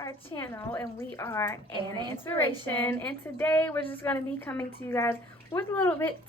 our channel, and we are Anna Inspiration, and today we're just going to be coming to you guys with a little bit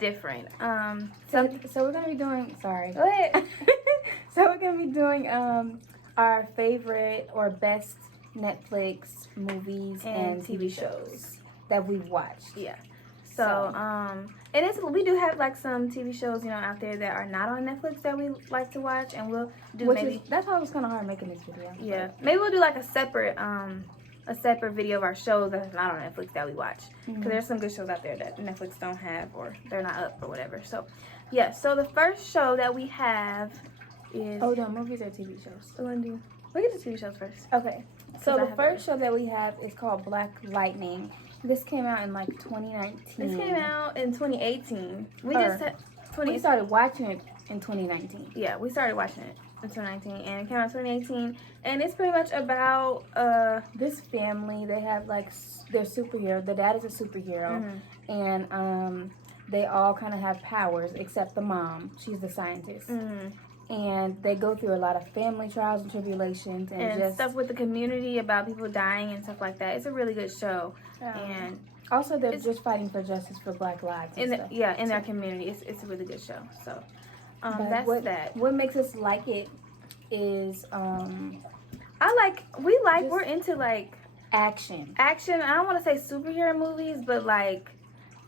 different. So we're going to be doing, sorry. Go ahead. So we're going to be doing our favorite or best Netflix movies and TV shows that we've watched. Yeah. So, and we do have like some TV shows, out there that are not on Netflix that we like to watch, and we'll do That's why it was kind of hard making this video. Yeah, maybe we'll do like a separate video of our shows that's not on Netflix that we watch, because there's some good shows out there that Netflix don't have, or they're not up or whatever. So, yeah. So the first show that we have is movies or TV shows. Look at the TV shows first. Okay. So the first show that we have is called Black Lightning. This came out in like 2019. This came out in 2018. We started watching it in 2019. Yeah, we started watching it in 2019, and it came out in 2018. And it's pretty much about this family. They have like they're superhero. The dad is a superhero, and they all kind of have powers except the mom. She's the scientist. And they go through a lot of family trials and tribulations and just stuff with the community about people dying and stuff like that. It's a really good show. And also they're just fighting for justice for Black lives and stuff. In their community. It's a really good show. So what makes us like it is we're into like action. I don't want to say superhero movies, but like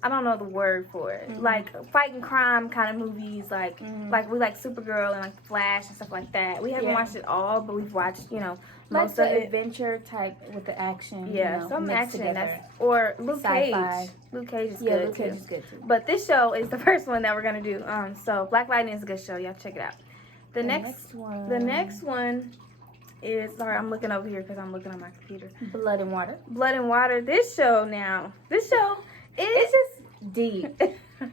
I don't know the word for it. Like fighting crime kind of movies, like we like Supergirl and like Flash and stuff like that. We haven't watched it all, but we've watched, most of it. Adventure type with the action. Yeah, some action. Or Luke Cage. Luke Cage is good too. But this show is the first one that we're gonna do. So Black Lightning is a good show. Y'all check it out. The next one is, sorry, I'm looking over here because I'm looking on my computer. Blood and Water. Blood and Water. This show it's just deep.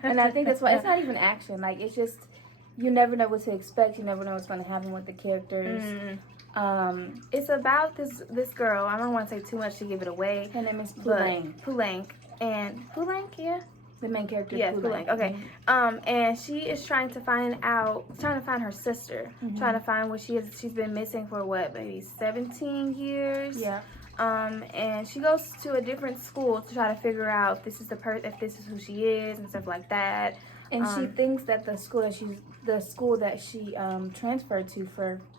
And I think that's why it's not even action. Like, it's just, you never know what to expect. You never know what's going to happen with the characters. It's about this girl. I don't want to say too much to give it away. Her name is Poolank. Poolank, yeah. The main character. Yeah, Poolank. Okay. And she is trying to find her sister. Trying to find what she is. She's been missing for maybe 17 years. Yeah. And she goes to a different school to try to figure out if this is who she is and stuff like that. And she thinks that the school that she transferred to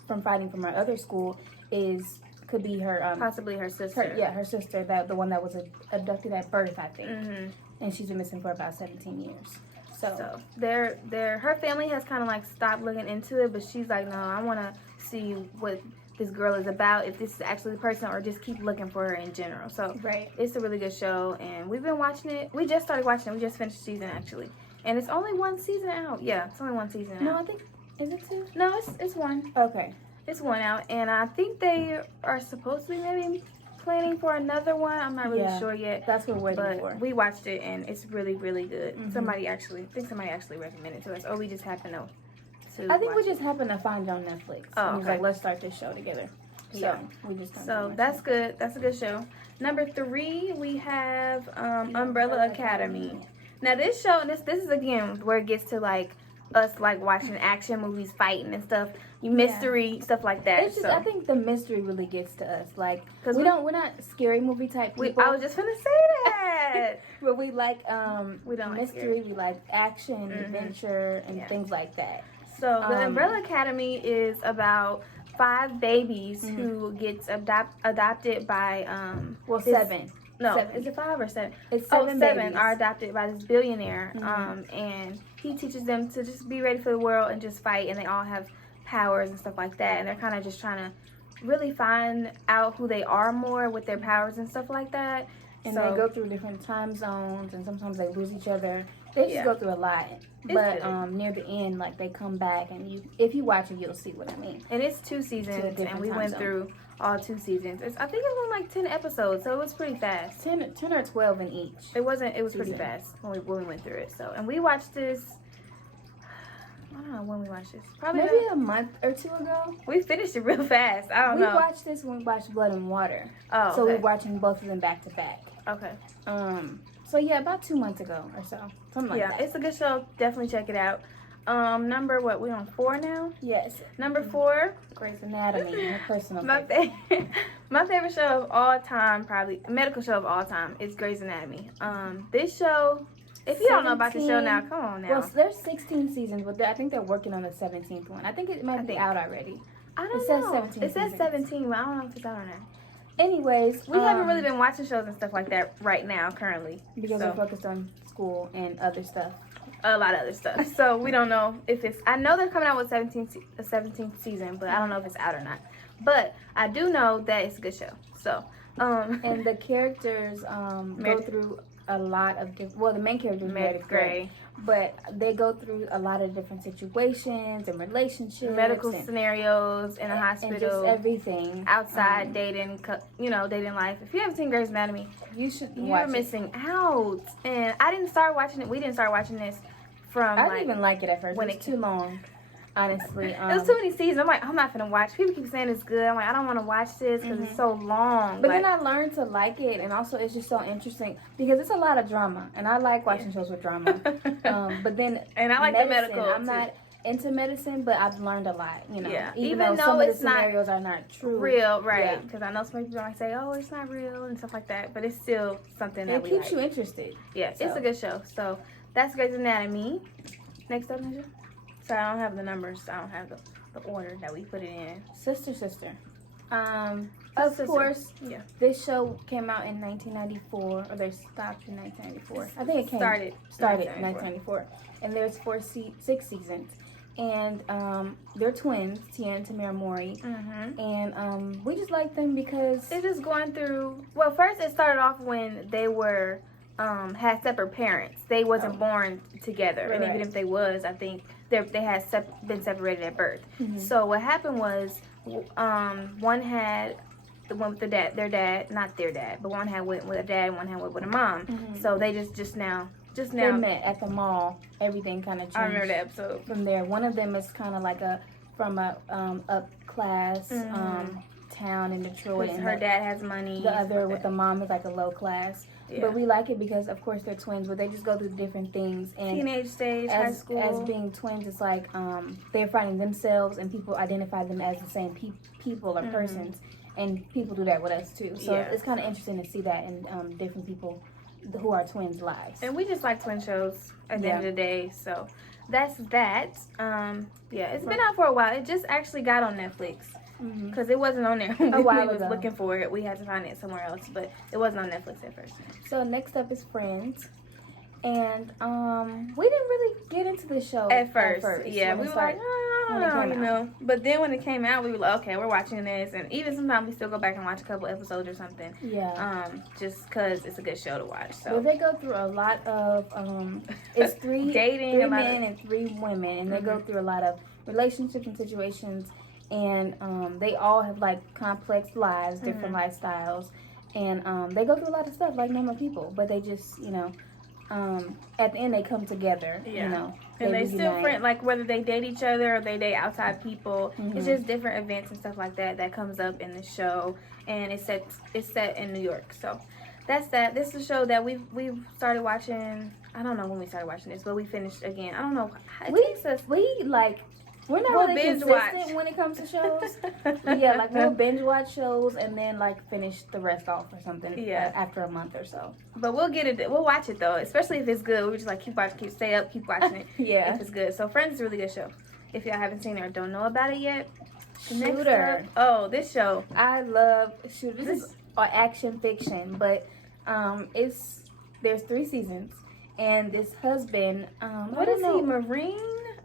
from fighting from her other school could be her possibly her sister. Her sister, the one that was abducted at birth, I think. And she's been missing for about 17 years. So her family has kind of like stopped looking into it, but she's like, no, I want to see what this girl is about, if this is actually the person, or just keep looking for her in general. So it's a really good show, and we've been watching it. We just started watching it. We just finished the season actually, and it's only one season out. Yeah, it's only one season out. No, I think, is it two? No, it's one. Okay, it's one out, and I think they are supposed to be maybe planning for another one. I'm not really sure yet. That's what we're waiting for. But we watched it, and it's really, really good. Somebody actually recommended it to us, or we just happened to. I think we just happened to find it on Netflix. And was like, let's start this show together. So we just that's good. That's a good show. Number 3, we have Umbrella Academy. Now this show, this is again where it gets to like us like watching action movies, fighting and stuff, mystery stuff like that. It's just, I think the mystery really gets to us, like, because we're not scary movie type people. I was just gonna say that. But we like we don't mystery. We like action, adventure, and things like that. So the Umbrella Academy is about 5 babies who gets adopted by 7. No, 7. Is it 5 or 7? It's 7 7 are adopted by this billionaire. And he teaches them to just be ready for the world and just fight, and they all have powers and stuff like that. And they're kind of just trying to really find out who they are more with their powers and stuff like that. And they go through different time zones, and sometimes they lose each other. They just go through a lot. But near the end, like, they come back, and if you watch it, you'll see what I mean. And it's 2 seasons, and we went through all 2 seasons. I think it was like 10 episodes, so it was pretty fast. 10 or 12 in each. It was pretty fast when we went through it. So, and we watched this, I don't know when we watched this. Probably maybe a month or 2 ago. We finished it real fast. I don't know. We watched this when we watched Blood and Water. Oh, so we're watching both of them back to back. Okay. So yeah, about 2 months ago or so. Something like that. Yeah, it's a good show. Definitely check it out. Number what? We on 4 now? Yes. Number 4. Grey's Anatomy. My personal My favorite. my favorite show of all time, probably medical show of all time, is Grey's Anatomy. This show. If you don't know about the show now, come on now. Well, there's 16 seasons, but I think they're working on the 17th one. I think it might be out already. I don't It know. says 17 It says seasons. 17, but I don't know if it's out or not. Anyways, We haven't really been watching shows and stuff like that right now, currently. because we're focused on school and other stuff. A lot of other stuff. So we don't know if it's. I know they're coming out with 17th season, but I don't know if it's out or not. But I do know that it's a good show. So, and the characters go through a lot of different. Well, the main character is Meredith Grey, but they go through a lot of different situations and relationships, medical scenarios in a hospital, and just everything outside dating, dating life. If you haven't seen Grey's Anatomy, you should. You're missing out. And I didn't start watching it. We didn't start watching this from. I didn't even like it at first. When it was too long. Honestly, it was too many seasons. I'm like, I'm not gonna watch. People keep saying it's good. I'm like, I don't want to watch this because it's so long. But then I learned to like it, and also it's just so interesting because it's a lot of drama, and I like watching shows with drama. But then, and I like medicine, the medical. I'm not into medicine, but I've learned a lot. Yeah. Even though some of the scenarios are not true, real, right? Because I know some people might say, "Oh, it's not real" and stuff like that, but it's still something that keeps you interested. Yeah, it's a good show. So that's Grey's Anatomy. Next up, Nisha. So I don't have the numbers. I don't have the order that we put it in. Sister. Of course, yeah. This show came out in 1994, or they stopped in 1994. I think it started in 1994, and there's 6 seasons, and they're twins, Tia and Tamera Mowry, and we just like them because they're just going through. Well, first it started off when they were had separate parents. They wasn't born together, and even if they was, I think they had been separated at birth. So what happened was, one had the one with their dad, not their dad, but one had went with a dad, and one had went with a mom. So they just now they met at the mall. Everything kind of changed. I remember that episode. From there, one of them is kind of like from a up class town in Detroit, and her dad has money. The other with the mom is like a low class. Yeah. But we like it because, of course, they're twins, but they just go through different things. And teenage stage, high school. As being twins, it's like they're finding themselves, and people identify them as the same people or persons. And people do that with us, too. So it's kind of interesting to see that in different people who are twins' lives. And we just like twin shows at the end of the day. So that's that. It's been out for a while. It just actually got on Netflix. Because it wasn't on there when we was looking for it. We had to find it somewhere else, but it wasn't on Netflix at first. So next up is Friends, and we didn't really get into the show at first. Yeah, we were like, But then when it came out, we were like, okay, we're watching this, and even sometimes we still go back and watch a couple episodes or something. Yeah. Just because it's a good show to watch. So. Well, they go through a lot of it's three men and 3 women, and they go through a lot of relationships and situations. And they all have like complex lives, different lifestyles, and they go through a lot of stuff like normal people. But they just, at the end they come together. Yeah. And they still friend, like whether they date each other or they date outside people. It's just different events and stuff like that comes up in the show, and it's set in New York. So that's that. This is a show that we've started watching. I don't know when we started watching this, but we finished again. I don't know. We're not really consistent when it comes to shows. Yeah, like we'll binge watch shows and then like finish the rest off or something. Yeah, after a month or so. But we'll get it. We'll watch it though, especially if it's good. We just like stay up, keep watching it. Yeah, if it's good. So Friends is a really good show. If y'all haven't seen it or don't know about it yet, Shooter. This show. I love Shooter. This is action fiction, but there's 3 seasons, and this husband. What is he? Marine.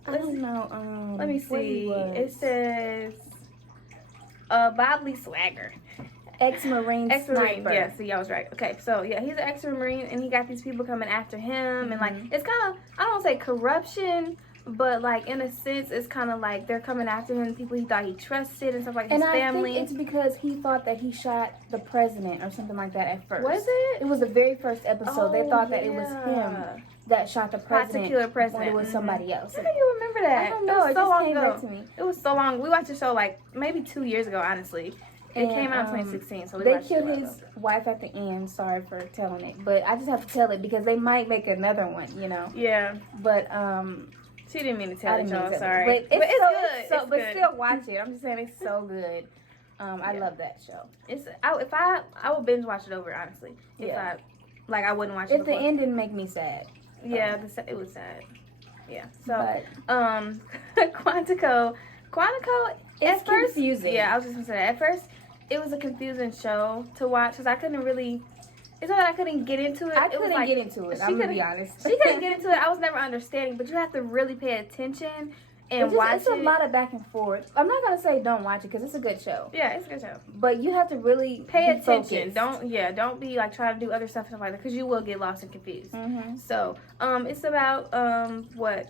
I don't know. Let me see. It says Bob Lee Swagger. Ex-Marine sniper. Yeah, see, I was right. Okay, so yeah, he's an ex-Marine, and he got these people coming after him, and like it's kind of, I don't want to say corruption, but like in a sense, it's kind of like they're coming after him, people he thought he trusted and stuff like his family. And I think it's because he thought that he shot the president or something like that at first. Was it? It was the very first episode. They thought that it was him that shot the president. To kill the president. When it was somebody else. How do you remember that? I don't know. It just came back to me. It was so long. We watched the show like maybe 2 years ago, honestly. It came out in 2016, so they killed his wife at the end. Sorry for telling it, but I just have to tell it because they might make another one, Yeah. But She didn't mean to tell I it, didn't mean y'all. to tell Sorry, it. But it's good. It's but good. still watch it. I'm just saying it's so good. I love that show. I would binge watch it over, honestly. I wouldn't watch it If the before. end didn't make me sad. Yeah, it was sad. Yeah. So, but, Quantico, it's at first, confusing. yeah, I was just gonna say that. At first, it was a confusing show to watch because I couldn't really. It's not that I couldn't get into it. I couldn't get into it. I'm gonna be honest. She couldn't get into it. I was never understanding, but you have to really pay attention and watch it. It's a lot of back and forth. I'm not gonna say don't watch it because it's a good show. Yeah, it's a good show. But you have to really pay attention. Focused. Don't be like trying to do other stuff and stuff like that because you will get lost and confused. Mm-hmm. So, it's about what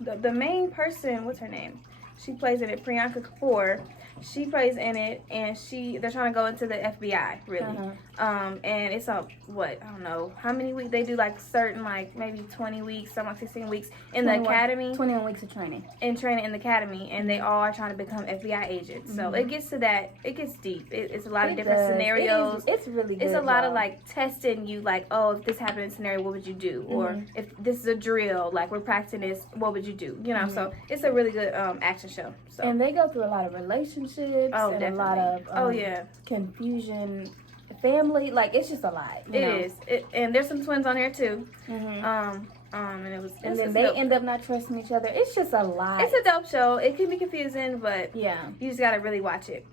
the main person. What's her name? She plays in it. Priyanka Kapoor. She plays in it, and they're trying to go into the FBI, really. And it's I don't know how many weeks they do, like certain, like maybe 20 weeks, some like 16 weeks in the academy. 21 weeks of training. In the academy, and they all are trying to become FBI agents. Mm-hmm. So it gets to that. It gets deep. It's a lot of different scenarios. It's really good. It's a lot of like testing you, like, oh, if this happened in a scenario, what would you do? Mm-hmm. Or if this is a drill, like we're practicing this, what would you do? You know. Mm-hmm. So it's a really good action show. So. And they go through a lot of relationships. Oh, and definitely. A lot of confusion, family. Like it's just a lot. It is. And there's some twins on there too. Mm-hmm. And then they end up not trusting each other. It's just a lot. It's a dope show. It can be confusing, but yeah, you just gotta really watch it.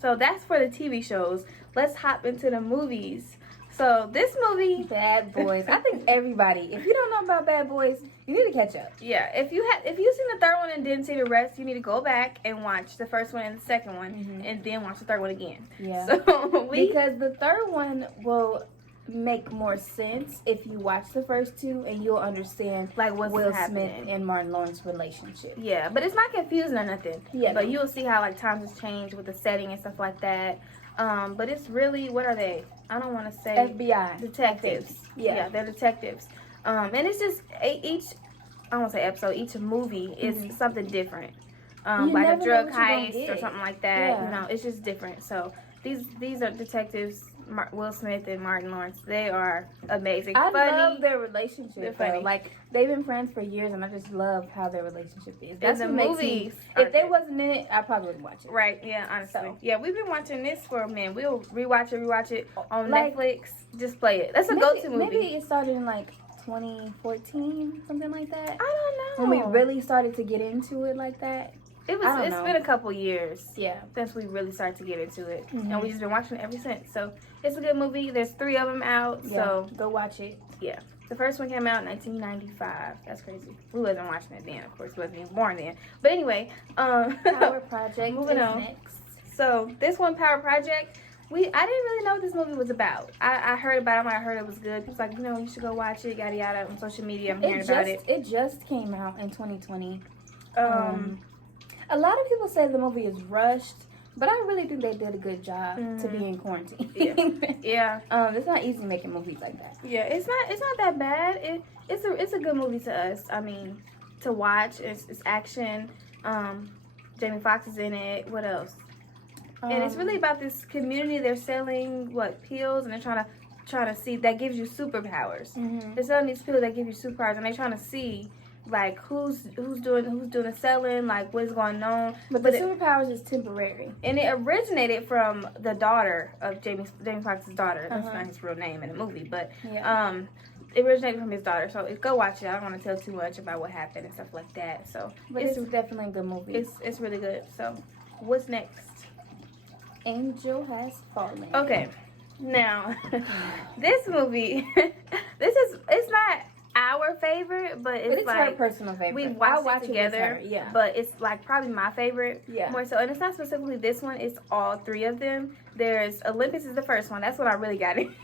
So that's for the TV shows. Let's hop into the movies. So this movie, Bad Boys. I think everybody, if you don't know about Bad Boys, you need to catch up. Yeah, if you've seen the third one and didn't see the rest, you need to go back and watch the first one and the second one, and then watch the third one again. Yeah. So because the third one will make more sense if you watch the first two, and you'll understand like what's Will happening. Smith and Martin Lawrence's relationship. Yeah, but it's not confusing or nothing. Yeah, but you'll see how like times has changed with the setting and stuff like that. But it's really, what are they? I don't want to say FBI detectives. Yeah, they're detectives. And it's just each movie is something different. Like a drug heist or something like that. Yeah. You know, it's just different. So these are detectives. Will Smith and Martin Lawrence, they are amazing. I funny. love their relationship. They're funny. Like they've been friends for years, and I just love how their relationship is. That's the what movies. If they wasn't in it, I probably wouldn't watch it. Right? Yeah. Honestly. So. Yeah, we've been watching this for a minute. We'll rewatch it on Netflix. Just play it. That's a go-to movie. Maybe it started in like 2014, something like that. I don't know. When we really started to get into it like that. It's been a couple years. Yeah. Since we really started to get into it. And we've just been watching it ever since. So it's a good movie. There's 3 of them out. Yeah. So go watch it. Yeah. The first one came out in 1995. That's crazy. We wasn't watching it then, of course. We wasn't even born then. But anyway, Power Project moving on. Next. So this one, Power Project, I didn't really know what this movie was about. I heard about it. I heard it was good. People was like, you should go watch it, yada yada, on social media. I'm hearing about it. It just came out in 2020. A lot of people say the movie is rushed, but I really think they did a good job to be in quarantine. Yeah. It's not easy making movies like that. Yeah, it's not that bad. It's a good movie to us. I mean, to watch. It's action. Jamie Foxx is in it. What else? And it's really about this community. They're selling pills, and they're trying to see that gives you superpowers. They're selling these pills that give you superpowers, and they're trying to see like who's doing the selling, like what's going on. But the superpowers is temporary, and it originated from the daughter of Jamie Foxx's daughter. That's not his real name in the movie, but it originated from his daughter. So go watch it. I don't want to tell too much about what happened and stuff like that. So, but it's definitely a good movie. It's really good. So, what's next? Angel Has Fallen. Okay, now this movie, it's not our favorite, but it's like her personal favorite. We watched it together, but it's like probably my favorite more so. And it's not specifically this one; it's all 3 of them. There's Olympus is the first one. That's what I really got in.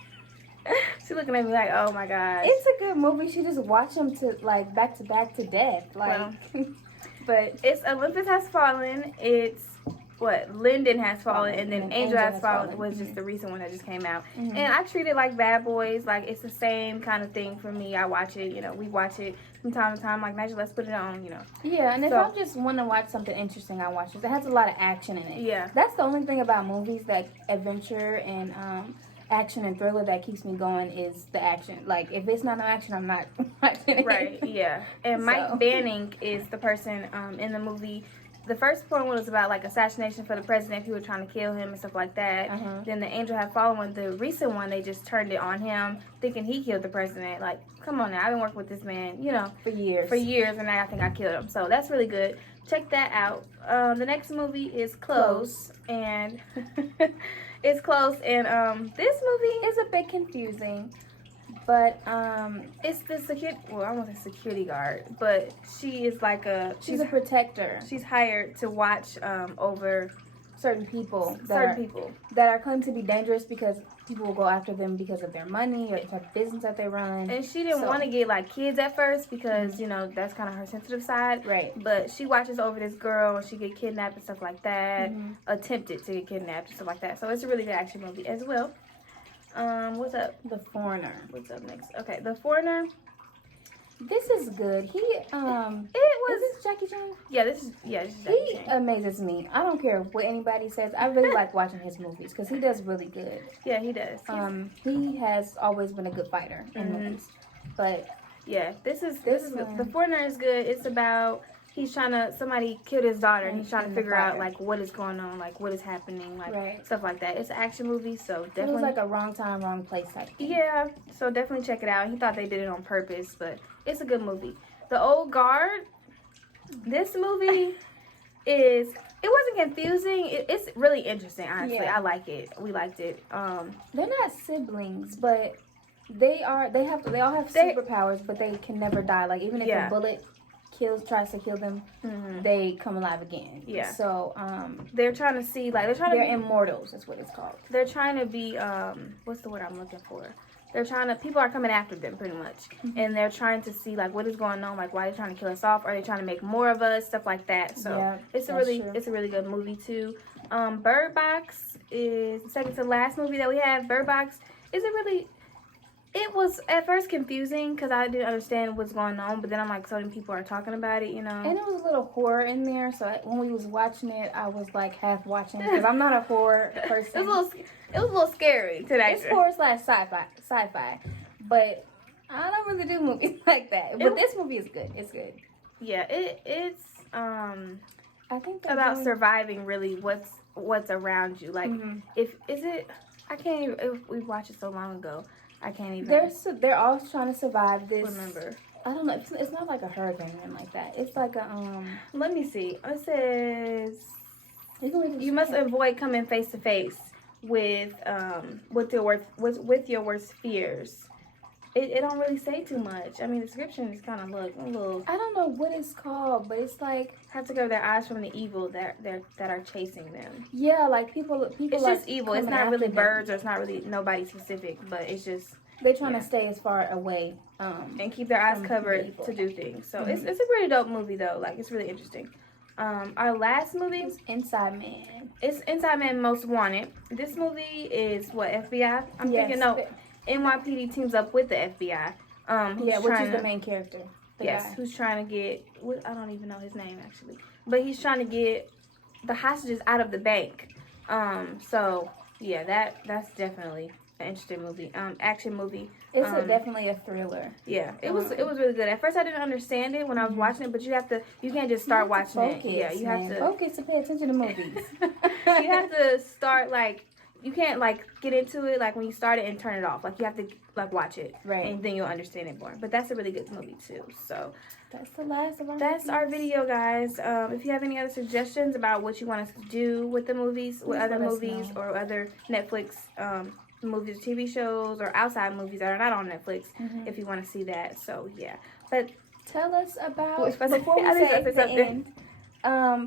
She's looking at me like, oh my gosh. It's a good movie. She just watched them to like back to back to death. Like, but it's Olympus Has Fallen. It's Linden Has Fallen, and then Angel Has Fallen was just the recent one that just came out. And I treat it like Bad Boys. Like, it's the same kind of thing for me. I watch it, we watch it from time to time. Like, Nigel, let's put it on, Yeah, and if I just want to watch something interesting, I watch it. It has a lot of action in it. Yeah. That's the only thing about movies, like adventure and action and thriller that keeps me going is the action. Like, if it's not no action, I'm not watching it. Right, yeah. And Mike Banning is the person in the movie. The first one was about, like, assassination for the president. People were trying to kill him and stuff like that. Then The Angel Had Fallen. The recent one, they just turned it on him, thinking he killed the president. Like, come on now. I've been working with this man, you know. For years. And now I think I killed him. So that's really good. Check that out. The next movie is Close. And it's Close. And this movie is a bit confusing. But it's the security. Well, I won't say security guard, but she is like she's a protector. She's hired to watch over certain people that are claimed to be dangerous because people will go after them because of their money or the type of business that they run. And she didn't want to get like kids at first because you know that's kind of her sensitive side. Right. But she watches over this girl and she get kidnapped and stuff like that. Attempted to get kidnapped and stuff like that. So it's a really good action movie as well. What's up? The Foreigner. What's up next? Okay, The Foreigner. This is good. He It was. Is this Jackie Chan? Yeah, this is Jackie He Chan. amazes me. I don't care what anybody says. I really like watching his movies because he does really good. Yeah, he does. He has always been a good fighter in movies. But yeah, this is The Foreigner is good. It's about somebody killed his daughter and he's trying to figure out like what is going on, like what is happening, like stuff like that. It's an action movie, so definitely. It was like a wrong time, wrong place type thing. Yeah, so definitely check it out. He thought they did it on purpose, but it's a good movie. The Old Guard. This movie it wasn't confusing. It's really interesting, honestly. Yeah. I like it. We liked it. They're not siblings, but they all have superpowers, but they can never die. Like even if a bullet tries to kill them, they come alive again. Yeah. So they're trying to see they're immortals. That's what it's called. They're trying to be what's the word I'm looking for? People are coming after them pretty much, and they're trying to see like what is going on, like why they're trying to kill us off, are they trying to make more of us, stuff like that. So it's a really good movie too. Bird Box is the second to last movie that we have. Bird Box it was at first confusing because I didn't understand what's going on, but then I'm like, so many people are talking about it, you know. And it was a little horror in there, so when we was watching it, I was like half watching because I'm not a horror person. It was a little scary today. It's horror / sci-fi, but I don't really do movies like that. But this movie is good. It's good. Yeah, it's I think about surviving really what's around you. Like I can't even, if we watched it so long ago. I can't even. They're all trying to survive this. Remember. I don't know. It's not like a hurricane or anything like that. It's like a Let me see. It says you must avoid coming face to face with your worst fears. It don't really say too much. I mean, the description is kind of a little. I don't know what it's called, but it's like have to cover their eyes from the evil that are chasing them. Yeah, like people. It's just evil. It's not really birds, or it's not really nobody specific, but it's just they're trying to stay as far away and keep their eyes covered to do things. So it's a pretty dope movie though. Like it's really interesting. Our last movie is Inside Man. It's Inside Man Most Wanted. This movie is what, FBI? I'm thinking no. NYPD teams up with the FBI. Which is the main character. Yes, who's trying to get, I don't even know his name actually, but he's trying to get the hostages out of the bank. So yeah, that's definitely an interesting movie. Action movie. It's definitely a thriller. Yeah, it was really good. At first, I didn't understand it when I was watching it, but you can't just start watching it. Yeah, you have to focus to pay attention to movies. You have to start you can't get into it when you start it and turn it off. You have to watch it, right? And then you'll understand it more. But that's a really good movie too. So that's the last of our. That's our video, guys. If you have any other suggestions about what you want us to do with the movies, with other movies or other Netflix movies, TV shows, or outside movies that are not on Netflix, if you want to see that. So yeah, but tell us about before we say the end.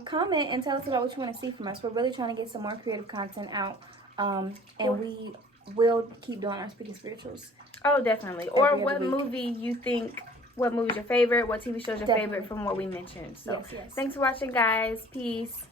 Comment and tell us about what you want to see from us. We're really trying to get some more creative content out. And we will keep doing our Speaking Spirituals. Oh, definitely. Or what movie you think, what movie's your favorite, what TV show's your favorite from what we mentioned. So, thanks for watching, guys. Peace.